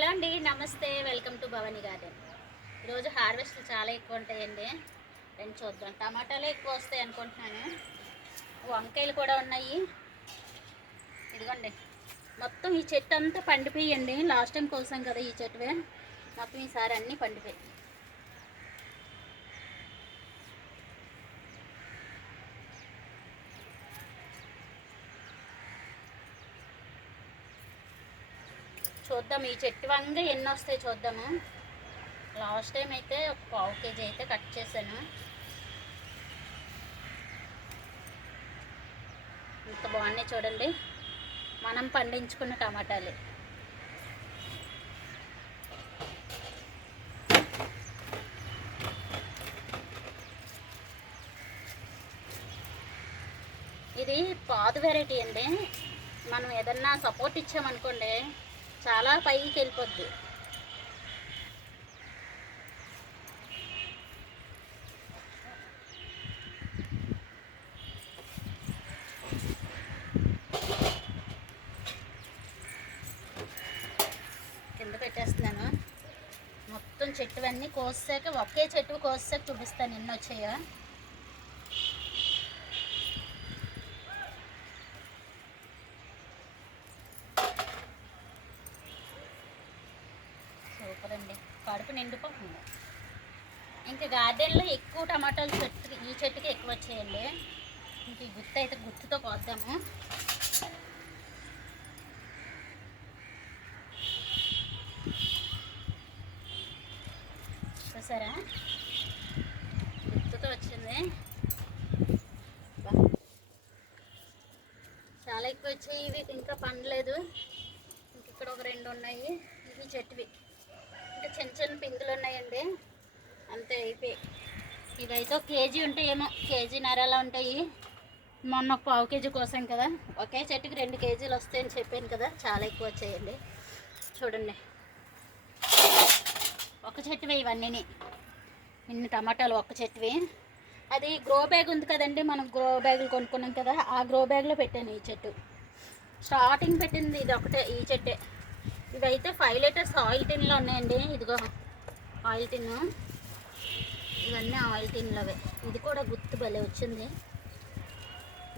Hello అండి, నమస్తే. Welcome to Bhavani garden. ఈరోజు హార్వెస్ట్లు చాలా ఎక్కువ ఉంటాయండి. నేను చూద్దాం. టమాటాలు ఎక్కువ వస్తాయి అనుకుంటున్నాను. వంకాయలు కూడా ఉన్నాయి. ఇదిగోండి, మొత్తం ఈ చెట్టు అంతా పండిపోయండి. లాస్ట్ టైం కోసాం కదా ఈ చెట్టువే, మొత్తం ఈసారి అన్నీ పండిపోయి. చూద్దాం ఈ చెట్టు వంగ ఎన్ని వస్తాయి చూద్దాము. లాస్ట్ టైం అయితే ఒక పావు కేజీ అయితే కట్ చేశాను. ఇంత బాగున్నాయి చూడండి, మనం పండించుకున్న టమాటాలు. ఇది పాదు వెరైటీ అండి. మనం ఏదన్నా సపోర్ట్ ఇచ్చామనుకోండి చాలా పైకి వెళ్ళిపోద్ది. కింద పెట్టేస్తున్నాను. మొత్తం చెట్టువన్నీ కోసాక, ఒకే చెట్టు కోసాక చూపిస్తాను ఎన్ని వచ్చాయో. సూపర్ అండి, కడుపు నిండిపోతుంది. ఇంకా గార్డెన్లో ఎక్కువ టమాటాలు చెట్టు, ఈ చెట్టుకి ఎక్కువ వచ్చాయండి. ఇంక ఈ గుత్త అయితే గుత్తుతో కోద్దాము. చూసారా, గుత్తుతో వచ్చింది. చాలా ఎక్కువ వచ్చాయి. ఇవి ఇంకా పండలేదు. ఇంక ఇక్కడ ఒక రెండు ఉన్నాయి. ఇవి చెట్టువి. ఇంకా చిన్న చిన్న పిందులు ఉన్నాయండి, అంతే అయిపోయి. ఇవైతే ఒక కేజీ ఉంటాయేమో, కేజీన్నర అలా ఉంటాయి. మొన్న ఒక పావు కేజీ కోసాం కదా, ఒకే చెట్టుకి 2 కేజీలు వస్తాయని చెప్పాను కదా, చాలా ఎక్కువ వచ్చాయండి. చూడండి, ఒక చెట్టువే ఇవన్నీ. ఇన్ని టమాటాలు ఒక్క చెట్టువి. అది గ్రో బ్యాగ్ ఉంది కదండి, మనం గ్రో బ్యాగులు కొనుక్కున్నాం కదా, ఆ గ్రో బ్యాగ్లో పెట్టాను ఈ చెట్టు. స్టార్టింగ్ పెట్టింది ఇది ఒకటే, ఈ చెట్టే. ఇవైతే 5 లీటర్స్ ఆయిల్ టిన్లో ఉన్నాయండి. ఇదిగో ఆయిల్ టిన్ను, ఇవన్నీ ఆయిల్ టిన్లవే. ఇది కూడా గుత్తు భలే వచ్చింది.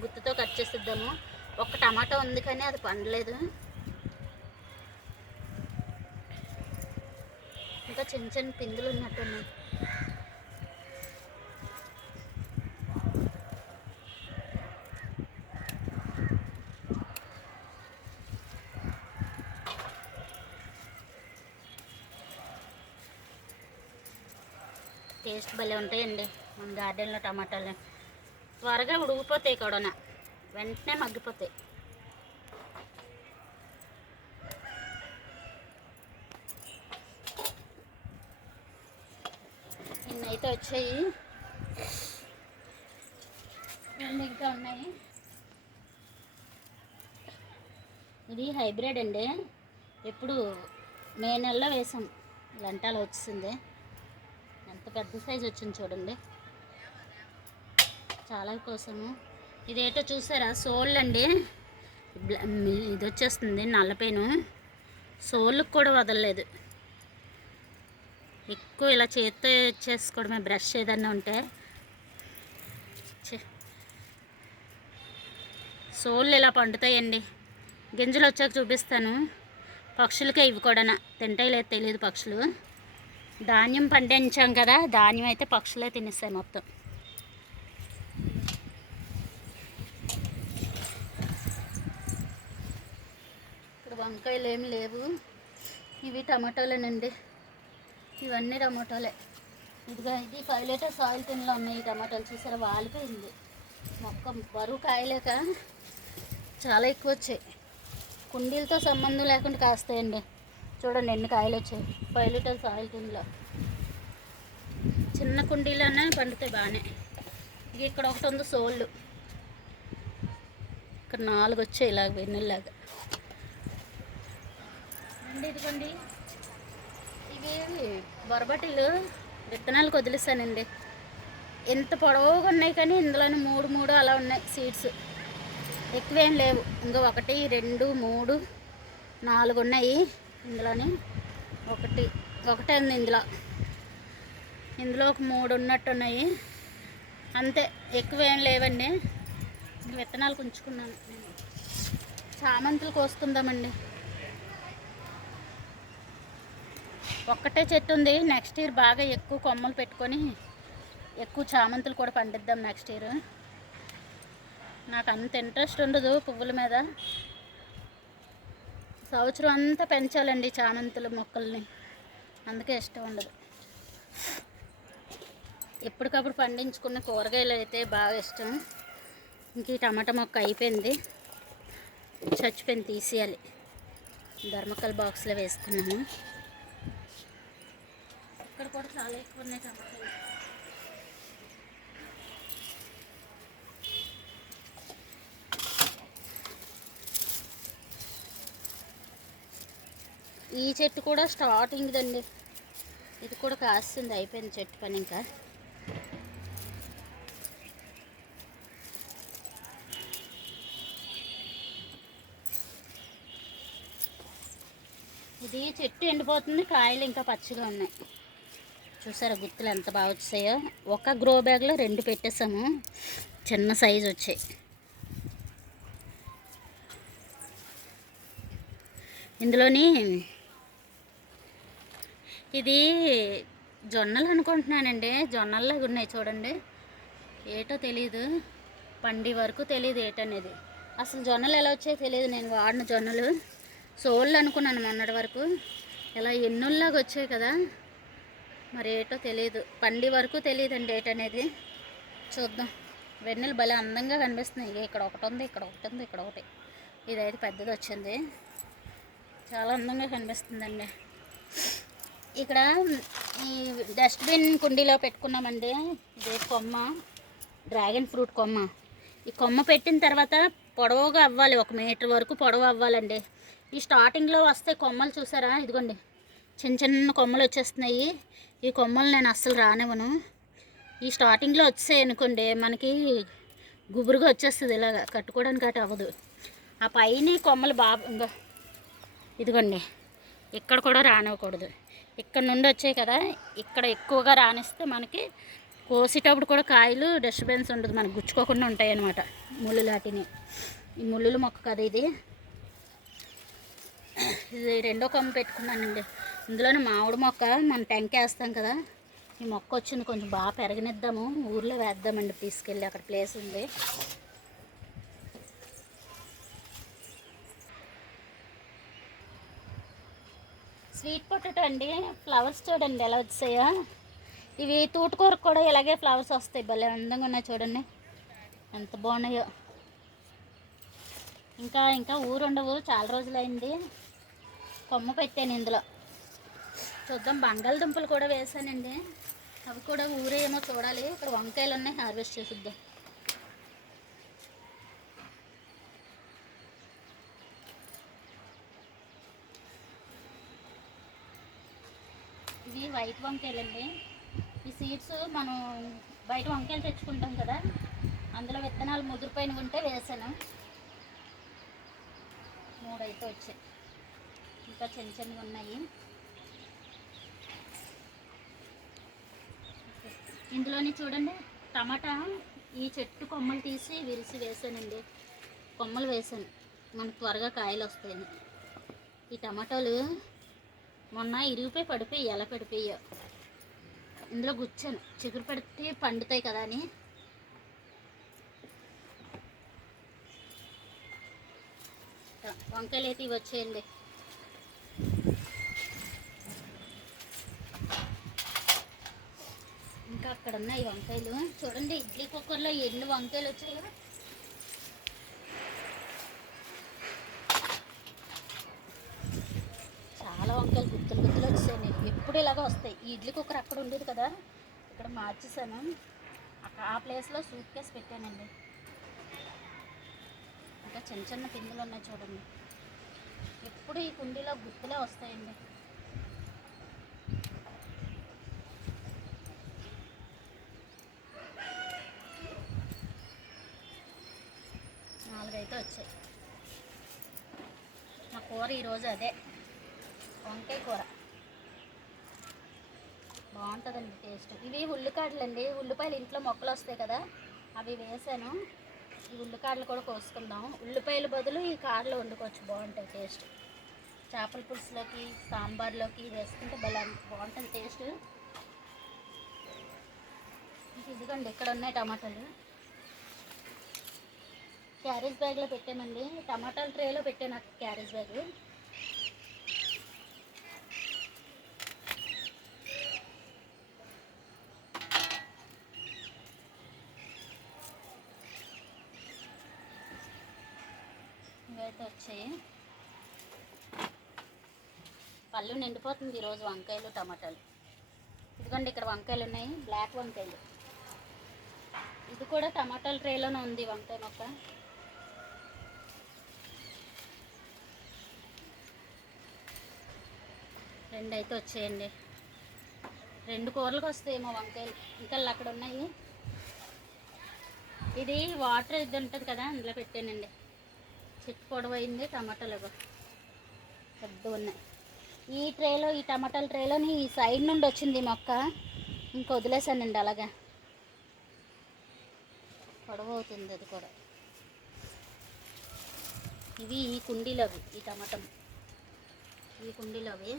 గుత్తుతో కట్ చేసిద్దాము. ఒక టమాటా ఉంది కానీ అది పండలేదు. ఇంకా చిన్న చిన్న పిందులు ఉన్నట్టున్నాయి. టేస్ట్ భలే ఉంటాయండి మన గార్డెన్లో టమాటాలు. త్వరగా ఉడికిపోతాయి కూడా, వెంటనే మగ్గిపోతాయి. ఇన్నైతే వచ్చాయి, రెండు ఇంకా ఉన్నాయి. ఇది హైబ్రిడ్ అండి. ఎప్పుడు మే నెలలో వేసాం, లంటాలు వచ్చింది. ఎంత పెద్ద సైజు వచ్చింది చూడండి, చాలా కోసము. ఇదేటో చూసారా, సోళ్ళు అండి. ఇది వచ్చేస్తుంది నల్లపేను, సోళ్ళకు కూడా వదలలేదు. ఎక్కువ ఇలా చేత్తో చేసుకోవడమే, బ్రష్ ఏదన్నా ఉంటే. సోళ్ళు ఇలా పండుతాయండి. గింజలు వచ్చాక చూపిస్తాను. పక్షులకే ఇవి కూడా, తింటాయి లేదు తెలియదు పక్షులు. ధాన్యం పండించాం కదా, ధాన్యం అయితే పక్షులే తినేస్తాయి మొత్తం. ఇక్కడ వంకాయలు ఏమి లేవు. ఇవి టమాటోలేనండి, ఇవన్నీ టమాటోలే. ఇదిగా ఇది 5 లీటర్స్ ఆయిల్ టిన్లో ఉన్నాయి. ఈ టమాటాలు చూసారా, వాలిపోయింది మొక్క. బరువు కాయలేక చాలా ఎక్కువ వచ్చాయి. కుండీలతో సంబంధం లేకుండా కాస్తాయండి. చూడండి ఎన్ని కాయలు వచ్చాయి 5 లీటర్స్ ఆయిల్ టిన్లో. చిన్న కుండీలోనే పండుతాయి బాగానే. ఇక్కడ ఒకటి ఉంది సోళ్ళు, ఇక్కడ 4 వచ్చాయి ఇలాగ వెన్నెల్లాగా అండి. ఇదిగోండి, ఇవి బొరబటీలు విత్తనాలకు వదిలిస్తానండి. ఎంత పొడవుగా ఉన్నాయి కానీ ఇందులోనే 3 అలా ఉన్నాయి సీడ్స్. ఎక్కువేం లేవు. ఇంకా 1, 2, 3, 4 ఉన్నాయి ఇందులోని. ఒకటే ఉంది ఇందులో ఒక 3 ఉన్నట్టున్నాయి అంతే, ఎక్కువ ఏం లేవండి. విత్తనాలు ఉంచుకున్నాను. చామంతులు కోసుకుందామండి. ఒక్కటే చెట్టు ఉంది. నెక్స్ట్ ఇయర్ బాగా ఎక్కువ కొమ్మలు పెట్టుకొని ఎక్కువ చామంతులు కూడా పండిద్దాం నెక్స్ట్ ఇయర్. నాకు అంత ఇంట్రెస్ట్ ఉండదు పువ్వుల మీద. సంవత్సరం అంతా పెంచాలండి చామంతుల మొక్కల్ని, అందుకే ఇష్టం ఉండదు. ఎప్పటికప్పుడు పండించుకున్న కూరగాయలు అయితే బాగా ఇష్టం. ఇంక ఈ టమాటా మొక్క అయిపోయింది, చచ్చిపోయింది, తీసేయాలి. ధర్మకల్ బాక్స్లో వేసుకున్నాను. ఇక్కడ కూడా చాలా ఎక్కువ ఉన్నాయి టమాటాలు. ఈ చెట్టు కూడా స్టార్టింగ్ దండి, ఇది కూడా కాస్తుంది, అయిపోయింది చెట్టు పని. ఇంకా ఇది చెట్టు ఎండిపోతుంది, కాయలు ఇంకా పచ్చిగా ఉన్నాయి. చూసారా గుత్తులు ఎంత బాగా వచ్చాయో. ఒక గ్రో బ్యాగ్లో 2 పెట్టేసాము, చిన్న సైజు వచ్చాయి. ఇందులోని ఇది జొన్నలు అనుకుంటున్నానండి, జొన్నల్లాగా ఉన్నాయి చూడండి. ఏటో తెలీదు, పండి వరకు తెలియదు ఏటనేది. అసలు జొన్నలు ఎలా వచ్చాయో తెలియదు. నేను వాడిన జొన్నలు సోళ్ళు అనుకున్నాను మొన్నటి వరకు, ఇలా ఎన్నుల్లాగా వచ్చాయి కదా, మరి ఏటో తెలియదు. పండి వరకు తెలియదండి ఏటనేది. చూద్దాం. వెన్నెలు భలే అందంగా కనిపిస్తున్నాయి. ఇక్కడ ఒకటి ఉంది, ఇక్కడ ఒకటి ఉంది, ఇక్కడ ఒకటి. ఇదైతే పెద్దది వచ్చింది, చాలా అందంగా కనిపిస్తుందండి. ఇక్కడ ఈ డస్ట్బిన్ కుండీలో పెట్టుకున్నామండి. ఇదే కొమ్మ, డ్రాగన్ ఫ్రూట్ కొమ్మ. ఈ కొమ్మ పెట్టిన తర్వాత పొడవుగా అవ్వాలి, 1 మీటర్ వరకు పొడవు అవ్వాలండి. ఈ స్టార్టింగ్లో వస్తే కొమ్మలు చూసారా, ఇదిగోండి చిన్న చిన్న కొమ్మలు వచ్చేస్తున్నాయి. ఈ కొమ్మలు నేను అస్సలు రానివ్వను. ఈ స్టార్టింగ్లో వచ్చాయి అనుకోండి, మనకి గుబురుగా వచ్చేస్తుంది, ఇలాగ కట్టుకోవడానికి అటు అవ్వదు. ఆ పైన కొమ్మలు బాగా ఇదిగోండి ఇక్కడ కూడా రానివ్వకూడదు. ఇక్కడ నుండి వచ్చాయి కదా, ఇక్కడ ఎక్కువగా రానిస్తే మనకి కోసేటప్పుడు కూడా కాయలు డస్ట్బిన్స్ ఉండదు, మనకు గుచ్చుకోకుండా ఉంటాయి అన్నమాట. ముళ్ళు లాంటిని, ఈ ముళ్ళుల మొక్క కదా ఇది. ఇది 2వ కొమ్మ పెట్టుకున్నానండి. ఇందులోనే మామిడి మొక్క మనం టెంక వేస్తాం కదా, ఈ మొక్క వచ్చింది, కొంచెం బాగా పెరగనిద్దాము, ఊర్లో వేద్దామండి తీసుకెళ్ళి, అక్కడ ప్లేస్ ఉంది. స్వీట్ పొటాటో అండి, ఫ్లవర్స్ చూడండి ఎలా వచ్చాయో. ఇవి తోటకూరకు కూడా ఇలాగే ఫ్లవర్స్ వస్తాయి, భలే అందంగా ఉన్నాయి చూడండి, ఎంత బాగున్నాయో. ఇంకా ఊరుండవు, చాలా రోజులైంది. కొమ్మ పెట్టాను ఇందులో. చూద్దాం. బంగాళదుంపలు కూడా వేసానండి, అవి కూడా ఊరేమో చూడాలి. ఇక్కడ వంకాయలు ఉన్నాయి, హార్వెస్ట్ చేసిద్దాం. ఇవి వైట్ వంకాయలండి. ఈ సీడ్స్ మనం బయట వంకాయలు తెచ్చుకుంటాం కదా, అందులో విత్తనాలు ముదిరిపోయిన ఉంటే వేసాను. 3 అయితే వచ్చాయి, ఇంకా చిన్న చిన్నవి ఉన్నాయి. ఇందులోని చూడండి టమాటా, ఈ చెట్టు కొమ్మలు తీసి విరిసి వేసానండి. కొమ్మలు వేసాను, మనకు త్వరగా కాయలు వస్తాయని. ఈ టమాటాలు మొన్న ఇరిగిపోయి పడిపోయి, ఎలా పడిపోయాయో. ఇందులో గుచ్చాను, చిగురు పెడితే పండుతాయి కదా అని. వంకాయలు అయితే ఇవి వచ్చేయండి. ఇంకా అక్కడ ఉన్నాయి వంకాయలు చూడండి. ఇడ్లీ కుక్కర్లో ఎన్ని వంకాయలు వచ్చాయో. చాలా వంకాయలు గుత్తులు గుత్తులు వచ్చాయి. ఎప్పుడు ఇలాగ వస్తాయి. ఈ ఇడ్లీ కుక్కర్ అక్కడ ఉండేది కదా, ఇక్కడ మార్చేసాను. అక్కడ ఆ ప్లేస్లో సూట్ కేసు పెట్టానండి. ఇంకా చిన్న చిన్న పిందులు ఉన్నాయి చూడండి. ఎప్పుడు ఈ కుండీలో గుత్తులే వస్తాయండి. నాలుగైతే వచ్చాయి. మా కూర ఈరోజు అదే, వంకాయ కూర. బాగుంటుందండి టేస్ట్. ఇవి ఉల్లికాడలు అండి, ఉల్లిపాయలు ఇంట్లో మొక్కలు వస్తాయి కదా అవి వేసాను. ఈ ఉల్లికాడలు కూడా కోసుకుందాం. ఉల్లిపాయల బదులు ఈ కాడలు వండుకోవచ్చు, బాగుంటాయి టేస్ట్. చేపల పులుసులోకి సాంబార్లోకి వేసుకుంటే బాగుంటుంది టేస్ట్. ఇదిగోండి ఇక్కడ ఉన్నాయి టమాటాలు. క్యారేజ్ బ్యాగ్లో పెట్టానండి, టమాటాల ట్రేలో పెట్టాను క్యారేజ్ బ్యాగ్. ఇవైతే వచ్చాయి. పళ్ళు నిండిపోతుంది ఈరోజు వంకాయలు టమాటాలు. ఇదిగోండి ఇక్కడ వంకాయలు ఉన్నాయి, బ్లాక్ వంకాయలు. ఇది కూడా టమాటాల ట్రేలోనే ఉంది వంకాయ మొక్క. రెండు అయితే వచ్చాయండి. 2 కూరలకు వస్తాయేమో వంకాయలు. ఇంకా అక్కడ ఉన్నాయి. ఇది వాటర్ ఇది ఉంటుంది కదా అందులో పెట్టానండి. చెట్టు పొడవైంది, టమాటాలు పెద్ద ఉన్నాయి. ఈ ట్రేలో, ఈ టమాటాల ట్రేలోని ఈ సైడ్ నుండి వచ్చింది మొక్క, ఇంకా వదిలేసానండి అలాగా. పొడవ అవుతుంది అది కూడా. ఇవి ఈ కుండీలోవి, ఈ టమాటా ఈ కుండీలోవి.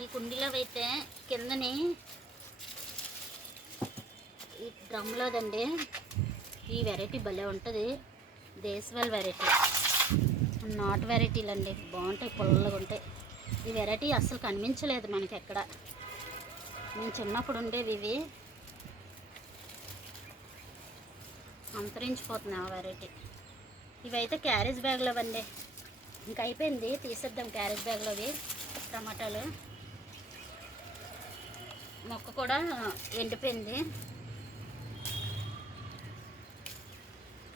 ఈ కుండీలో అయితే కిందని ఈ డ్రమ్లోదండి. ఈ వెరైటీ భలే ఉంటుంది, దేశవాళీ వెరైటీ. నాటు వెరైటీలు అండి, బాగుంటాయి, పుల్లగా ఉంటాయి. ఈ వెరైటీ అస్సలు కనిపించలేదు మనకి ఎక్కడ. నేను చిన్నప్పుడు ఉండేవి ఇవి, అంతరించిపోతున్నాయి ఆ వెరైటీ. ఇవైతే క్యారేజ్ బ్యాగ్లో అండి. ఇంకా అయిపోయింది, తీసేద్దాం క్యారేజ్ బ్యాగ్లోవి టమాటాలు. మొక్క కూడా ఎండిపోయింది.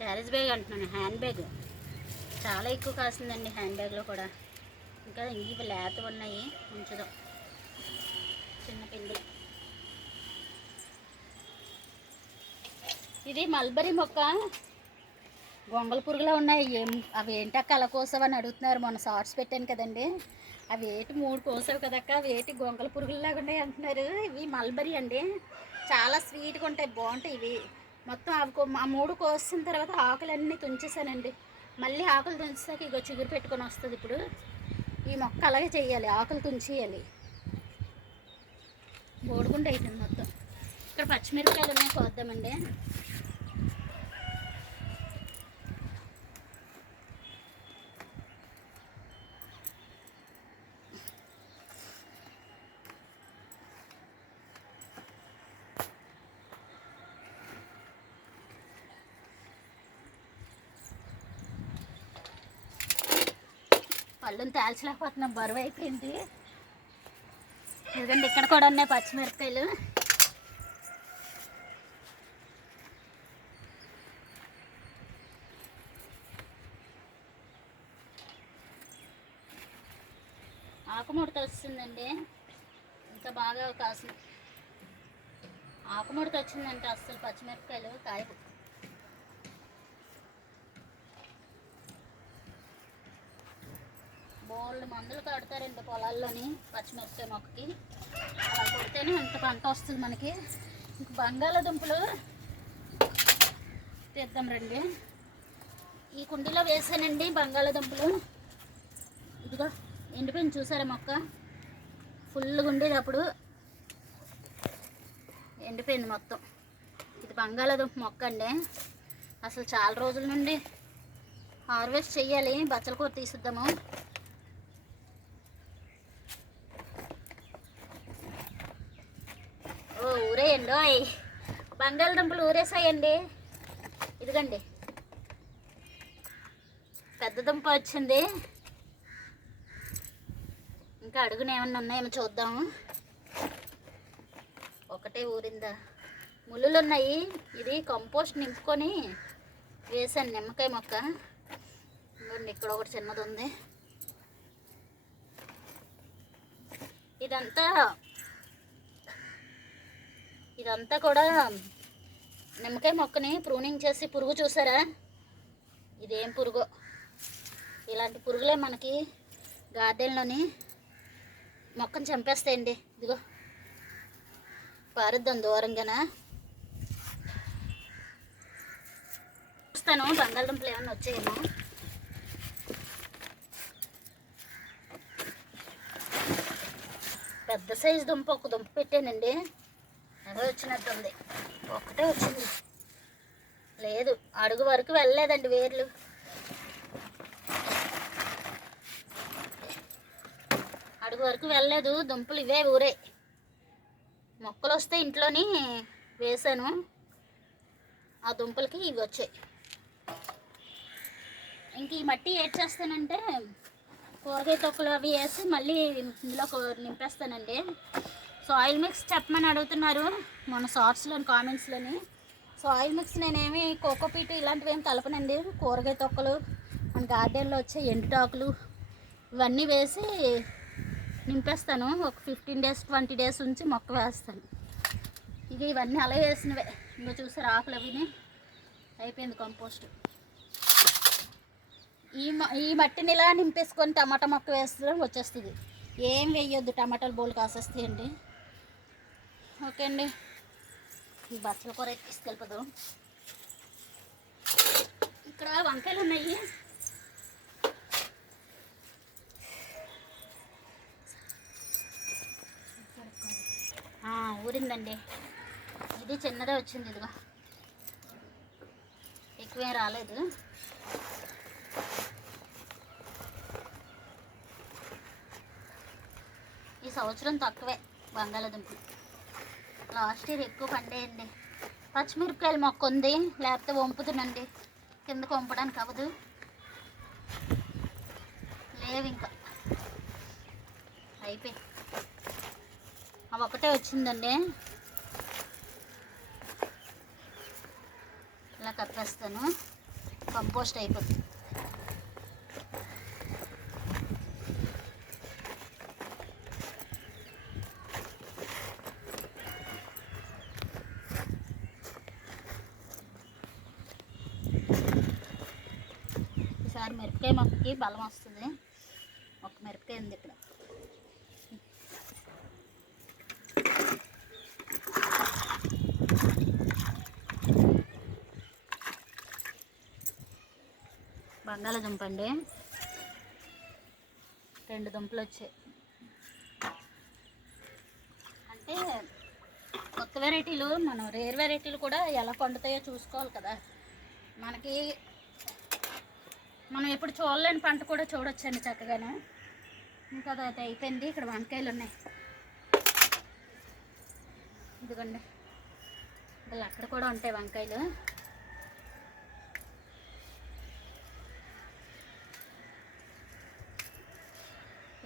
క్యారేజ్ బ్యాగ్ అంటున్నాను, హ్యాండ్ బ్యాగ్ చాలా ఎక్కువ కాసిందండి హ్యాండ్ బ్యాగ్లో కూడా. ఇంకా ఇవి లేత ఉన్నాయి, ఉంచుదాం చిన్న పిండి. ఇది మల్బరీ మొక్క, గొంగళ పురుగులా ఉన్నాయి. అవి ఏంటక్క అలా కోసావని అడుగుతున్నారు. మొన్న షార్ట్స్ పెట్టాను కదండి, అవి ఏటి 3 కోసావు కదక్క, అవి ఏటి గొంగళ పురుగులాగా ఉన్నాయి అంటున్నారు. ఇవి మల్బరీ అండి, చాలా స్వీట్గా ఉంటాయి, బాగుంటాయి ఇవి. మొత్తం అవి 3 కోసిన తర్వాత ఆకులన్నీ తుంచేసానండి. మళ్ళీ ఆకులు తుంచాక ఇగో చిగురు పెట్టుకొని వస్తుంది. ఇప్పుడు ఈ మొక్క అలాగే చేయాలి, ఆకులు తుంచేయాలి. బోడుగుండ అయిపోయింది మొత్తం. ఇక్కడ పచ్చిమిరపకాయలు ఉన్నాయి, కోద్దామండి. పళ్ళుని తేల్చలేకపోతున్నాం, బరువు అయిపోయింది. ఎందుకంటే ఇక్కడ కూడా ఉన్నాయి పచ్చిమిరపకాయలు. ఆకుముడత వస్తుందండి, ఇంత బాగా కాసు ఆకుముడత వచ్చిందంటే అస్సలు పచ్చిమిరపకాయలు కాయవు. బోల్డ్ మందులు కడతారండి పొలాల్లోని పచ్చిమిరపకాయ మొక్కకి, అలా కొడితేనే ఇంత పంట వస్తుంది మనకి. ఇంక బంగాళాదుంపలు తీద్దాం రండి. ఈ కుండీలో వేసానండి బంగాళాదుంపలు. ఇదిగో ఎండిపోయింది, చూసారా మొక్క ఫుల్గా ఉండేది, అప్పుడు ఎండిపోయింది మొత్తం. ఇది బంగాళాదుంప మొక్క అండి, అసలు చాలా రోజుల నుండి హార్వెస్ట్ చెయ్యాలి. బచ్చల కూర తీసిద్దాము. ఊరేయండి, బంగాళదుంపలు ఊరేసాయండి. ఇదిగండి పెద్ద దుంప వచ్చింది. ఇంకా అడుగున ఏమన్నా ఉన్నాయేమో చూద్దాము. ఒకటే ఊరిందా, ముళ్ళులు ఉన్నాయి. ఇది కంపోస్ట్ నింపుకొని వేసాను నిమ్మకాయ మొక్క. ఇదిగోండి ఇక్కడ ఒకటి చిన్నది ఉంది. ఇదంతా కూడా నిమ్మకాయ మొక్కని ప్రూనింగ్ చేసి పురుగు, చూసారా ఇదేం పురుగో. ఇలాంటి పురుగులే మనకి గార్డెన్లోని మొక్కను చంపేస్తాయండి. ఇదిగో పారుద్దాం దూరంగానా. చూస్తాను బంగాళదుంపలు ఏమన్నా వచ్చాయేమో. పెద్ద సైజు దుంప ఒక దుంప పెట్టానండి, అదే వచ్చినట్టుంది. ఒక్కటే వచ్చింది, లేదు అడుగు వరకు వెళ్ళలేదండి వేర్లు. అడుగు వరకు వెళ్ళలేదు, దుంపలు ఇవే ఊరే. మొక్కలు వస్తే ఇంట్లోని వేసాను, ఆ దుంపలకి ఇవి వచ్చాయి. ఇంక ఈ మట్టి ఏడ్ చేస్తానంటే కూరగాయ తొక్కలు అవి వేసి మళ్ళీ ఇందులో నింపేస్తానండి. సాయిల్ మిక్స్ చెప్పమని అడుగుతున్నారు మన షార్ట్స్లోని కామెంట్స్లోని. సాయిల్ మిక్స్ నేనేమి కోకోపీట్ ఇలాంటివి ఏమి కలపనండి. కూరగాయ తొక్కలు, మన గార్డెన్లో వచ్చే ఎండుటాకులు ఇవన్నీ వేసి నింపేస్తాను. ఒక 15 days 20 days ఉంచి మొక్క వేస్తాను. ఇక ఇవన్నీ అలా వేసినవే. ఇంకా చూసారు ఆకులు అవిని అయిపోయింది కంపోస్ట్. ఈ మట్టిని ఇలా నింపేసుకొని టమాటా మొక్క వేస్తే వచ్చేస్తుంది. ఏం వేయొద్దు, టమాటాలు బోల్ కాసేస్తాయండి. ఓకే అండి, ఈ బచ్చల కూర తీసుకెళ్ళిపోదాం. ఇక్కడ వంకాయలు ఉన్నాయి, ఊరిందండి. ఇది చిన్నదే వచ్చింది, ఇదిగో ఎక్కువేం రాలేదు. ఈ సంవత్సరం తక్కువే బంగాళాదుంపలు, లాస్ట్ ఇయర్ ఎక్కువ పండేయండి. పచ్చిమిరపకాయలు మొక్క ఉంది, లేకపోతే వంపుతుందండి, కిందకు వంపడానికి అవ్వదు, లేవు ఇంకా అయిపోయి. అవి ఒకటే వచ్చిందండి, ఇలా కప్పేస్తాను, కంపోస్ట్ అయిపోతుంది. ఈసారి మిరపకాయ మొక్కకి బలం వస్తుంది. ఒక మిరపకాయ ఉంది ఇక్కడ. బంగాళాదుంప అండి, 2 దుంపలు వచ్చాయి. అంటే కొత్త వెరైటీలు, మనం రేర్ వెరైటీలు కూడా ఎలా పండుతాయో చూసుకోవాలి కదా. మనం ఎప్పుడు చూడలేని పంట కూడా చూడొచ్చండి చక్కగాను. ఇంకా అది అయిపోయింది. ఇక్కడ వంకాయలు ఉన్నాయి, ఇదిగోండి. ఇంకా అక్కడ కూడా ఉంటాయి వంకాయలు.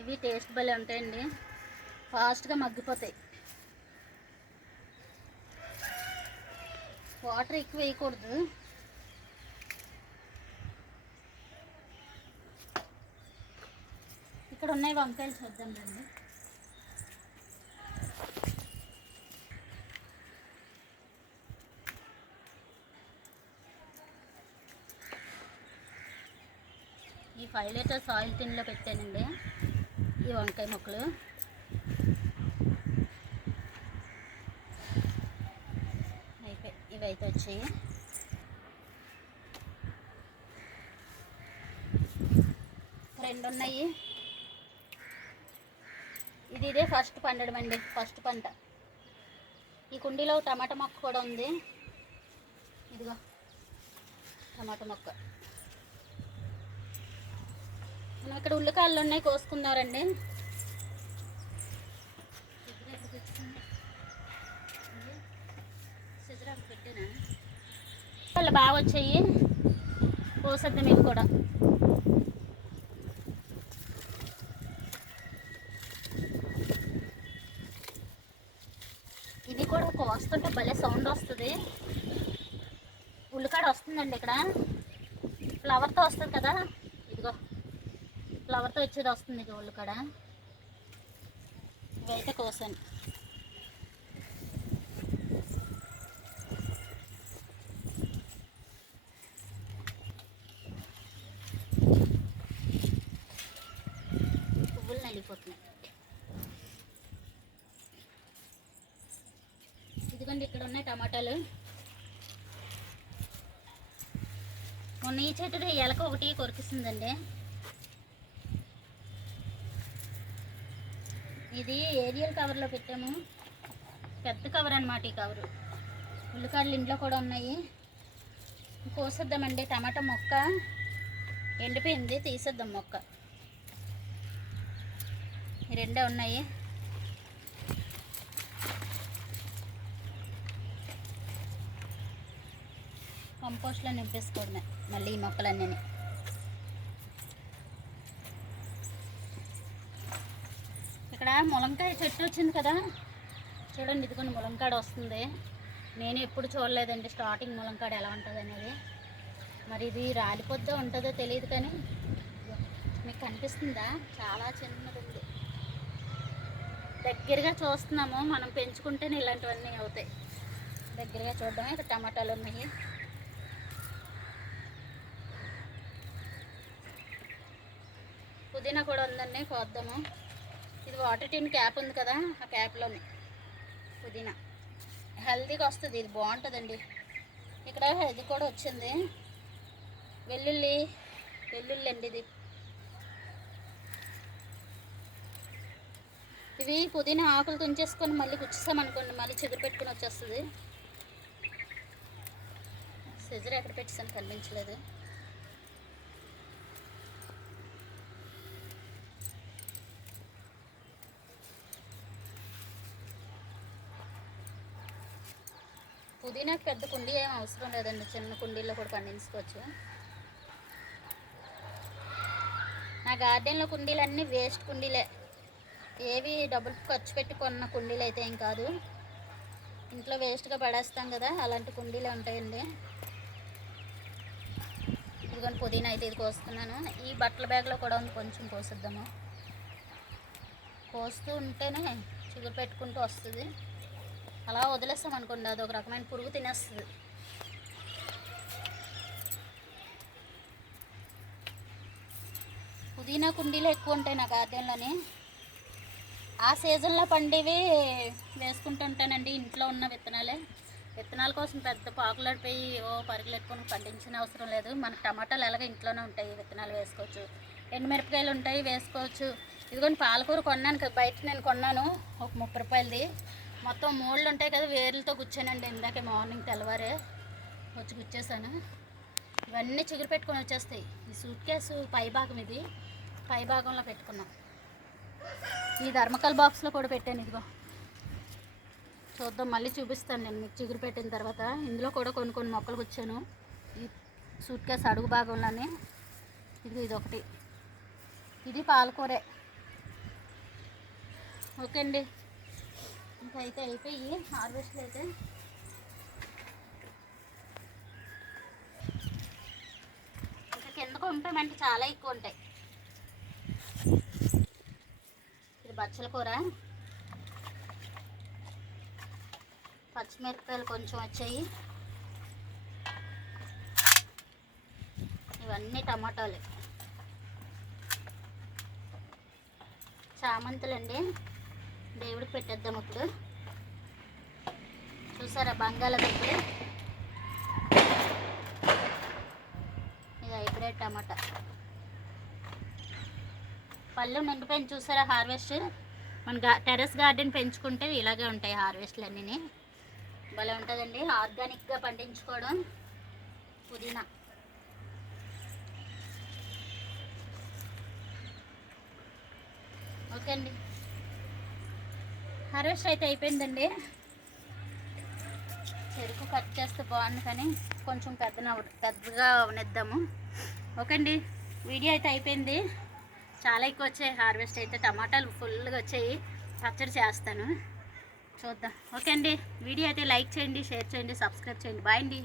ఇవి టేస్ట్ భలే ఉంటాయండి, ఫాస్ట్గా మగ్గిపోతాయి. వాటర్ ఎక్కువ వేయకూడదు. ఇక్కడ ఉన్నాయి వంకాయలు, చూద్దాం రండి. ఈ 5 లీటర్స్ ఆయిల్ టిన్లో పెట్టానండి ఈ వంకాయ మొక్కలు. అయిపోయి ఇవైతే వచ్చాయి. రెండు ఉన్నాయి. ఇదే ఫస్ట్ పండడం అండి, ఫస్ట్ పంట. ఈ కుండీలో టమాటా మొక్క కూడా ఉంది, ఇదిగో టమాటా మొక్క. మనం ఇక్కడ ఉల్లికాయలు ఉన్నాయి, కోసుకుందారండి. పెట్టినా వాళ్ళు బాగా వచ్చాయి, కోసేద్దాం ఇవి కూడా. ఇది కూడా కోస్తుంటే భలే సౌండ్ వస్తుంది. ఉల్లికాడ వస్తుందండి ఇక్కడ, ఫ్లవర్తో వస్తుంది కదా, ఇదిగో ఫ్లవర్తో వచ్చేది వస్తుంది. ఇది ఉల్లికాడ, ఇవైతే కోసాను. పువ్వులు నలిగిపోతున్నాయి. ఇదిగోండి ఇక్కడ ఉన్నాయి టమాటాలు. మొన్న ఈ చెట్టు ఎలక ఒకటి కొరికిస్తుందండి. ఇది ఏరియల్ కవర్లో పెట్టాము, పెద్ద కవర్ అన్నమాట ఈ కవరు. ఉల్లిపాయలు ఇంట్లో కూడా ఉన్నాయి. కోసేద్దామండి. టమాటా మొక్క ఎండిపోయింది, తీసేద్దాం మొక్క. ఈ రెండే ఉన్నాయి. కంపోస్ట్లో నింపేసుకోవడమే మళ్ళీ ఈ మొక్కలన్నీ. ఇక్కడ ములంకాయ చెట్టు వచ్చింది కదా చూడండి, ఇది కొన్ని ములంకాడ వస్తుంది. నేను ఎప్పుడు చూడలేదండి స్టార్టింగ్ ములంకాడ ఎలా ఉంటుంది అనేది. మరి ఇది రాలిపోద్దో ఉంటుందో తెలియదు, కానీ మీకు కనిపిస్తుందా? చాలా చిన్నది ఉంది. దగ్గరగా చూస్తున్నాము, మనం పెంచుకుంటేనే ఇలాంటివన్నీ అవుతాయి. దగ్గరగా చూడడమే. ఇక్కడ టమాటాలు ఉన్నాయి. పుదీనా కూడా ఉందండి, కోద్దాము. ఇది వాటర్ టిన్ క్యాప్ ఉంది కదా, ఆ క్యాప్లోనే పుదీనా హెల్తీగా వస్తుంది. ఇది బాగుంటుందండి. ఇక్కడ ఇది కూడా వచ్చింది, వెల్లుల్లి అండి. ఇవి పుదీనా ఆకులు తుంచేసుకొని మళ్ళీ గుచ్చేసామనుకోండి, మళ్ళీ చిగురు పెట్టుకుని వచ్చేస్తుంది. సిజర్ ఎక్కడ పెట్టేసాను కనిపించలేదు. పుదీనాకు పెద్ద కుండీ ఏం అవసరం లేదండి, చిన్న కుండీల్లో కూడా పండించుకోవచ్చు. నా గార్డెన్లో కుండీలన్నీ వేస్ట్ కుండీలే, ఏవి డబ్బులు ఖర్చు పెట్టి కొన్న కుండీలు అయితే ఏం కాదు. ఇంట్లో వేస్ట్గా పడేస్తాం కదా, అలాంటి కుండీలే ఉంటాయండి. ఇదిగోని పుదీనా అయితే ఇది కోస్తున్నాను. ఈ బట్టల బ్యాగ్లో కూడా ఉంది, కొంచెం కోసిద్దాము. కోస్తూ ఉంటేనే చిగురు పెట్టుకుంటూ వస్తుంది. అలా వదిలేస్తాం అనుకోండి, అది ఒక రకమైన పురుగు తినేస్తుంది. పుదీనా కుండీలు ఎక్కువ ఉంటాయి నా గార్డెన్లోని. ఆ సీజన్లో పండేవి వేసుకుంటుంటానండి. ఇంట్లో ఉన్న విత్తనాల కోసం పెద్ద పాకులాడిపోయి పరుగులెట్టుకొని పండించిన అవసరం లేదు. మనకు టమాటాలు ఎలాగ ఇంట్లోనే ఉంటాయి, విత్తనాలు వేసుకోవచ్చు. ఎండుమిరపకాయలు ఉంటాయి, వేసుకోవచ్చు. ఇదిగోని పాలకూర కొన్నాను కదా, బయట నేను కొన్నాను ఒక 30 రూపాయలది. మొత్తం మూళ్ళు ఉంటాయి కదా, వేర్లతో గుచ్చానండి. ఇందాకే మార్నింగ్ తెల్లవారే వచ్చి గుచ్చేసాను. ఇవన్నీ చిగురు పెట్టుకొని వచ్చేస్తాయి. ఈ సూట్ కేసు పై భాగం, ఇది పై భాగంలో పెట్టుకున్నాం. ఈ ధర్మకల్ బాక్స్లో కూడా పెట్టాను. ఇదిగో చూద్దాం, మళ్ళీ చూపిస్తాను నేను మీకు చిగురు పెట్టిన తర్వాత. ఇందులో కూడా కొన్ని మొక్కలు గుచ్చాను ఈ సూట్ కేసు అడుగు భాగంలోనే. ఇది ఒకటి, ఇది పాలకూరే. ఓకే అండి, ఇంకా అయితే అయిపోయి హార్వెస్ట్లు అయితే. ఇంకా కిందకు ఉంటామంటే చాలా ఎక్కువ ఉంటాయి. ఇది బచ్చల కూర, పచ్చిమిరపకాయలు కొంచెం వచ్చాయి. ఇవన్నీ టమాటాలు. చామంతులండి, దేవుడికి పెట్టేద్దాం ఇప్పుడు. చూసారా బంగాళాదుంపలు, ఇది హైబ్రిడ్ టమాటా. పళ్ళు నిండిపోయింది చూసారా. హార్వెస్ట్ మన టెర్రస్ గార్డెన్ పెంచుకుంటే ఇలాగే ఉంటాయి హార్వెస్ట్లు అన్నీ. భలే ఉంటుందండి ఆర్గానిక్గా పండించుకోవడం. పుదీనా ఓకే అండి, హార్వెస్ట్ అయితే అయిపోయిందండి. చెరుకు కట్ చేస్తే బాగుంది, కానీ కొంచెం పెద్దగా అవనిద్దాము. ఓకే అండి, వీడియో అయితే అయిపోయింది. చాలా ఎక్కువ వచ్చాయి హార్వెస్ట్ అయితే. టమాటాలు ఫుల్గా వచ్చాయి, పచ్చడి చేస్తాను, చూద్దాం. ఓకే అండి, వీడియో అయితే లైక్ చేయండి, షేర్ చేయండి, సబ్స్క్రైబ్ చేయండి. బాయ్ అండి.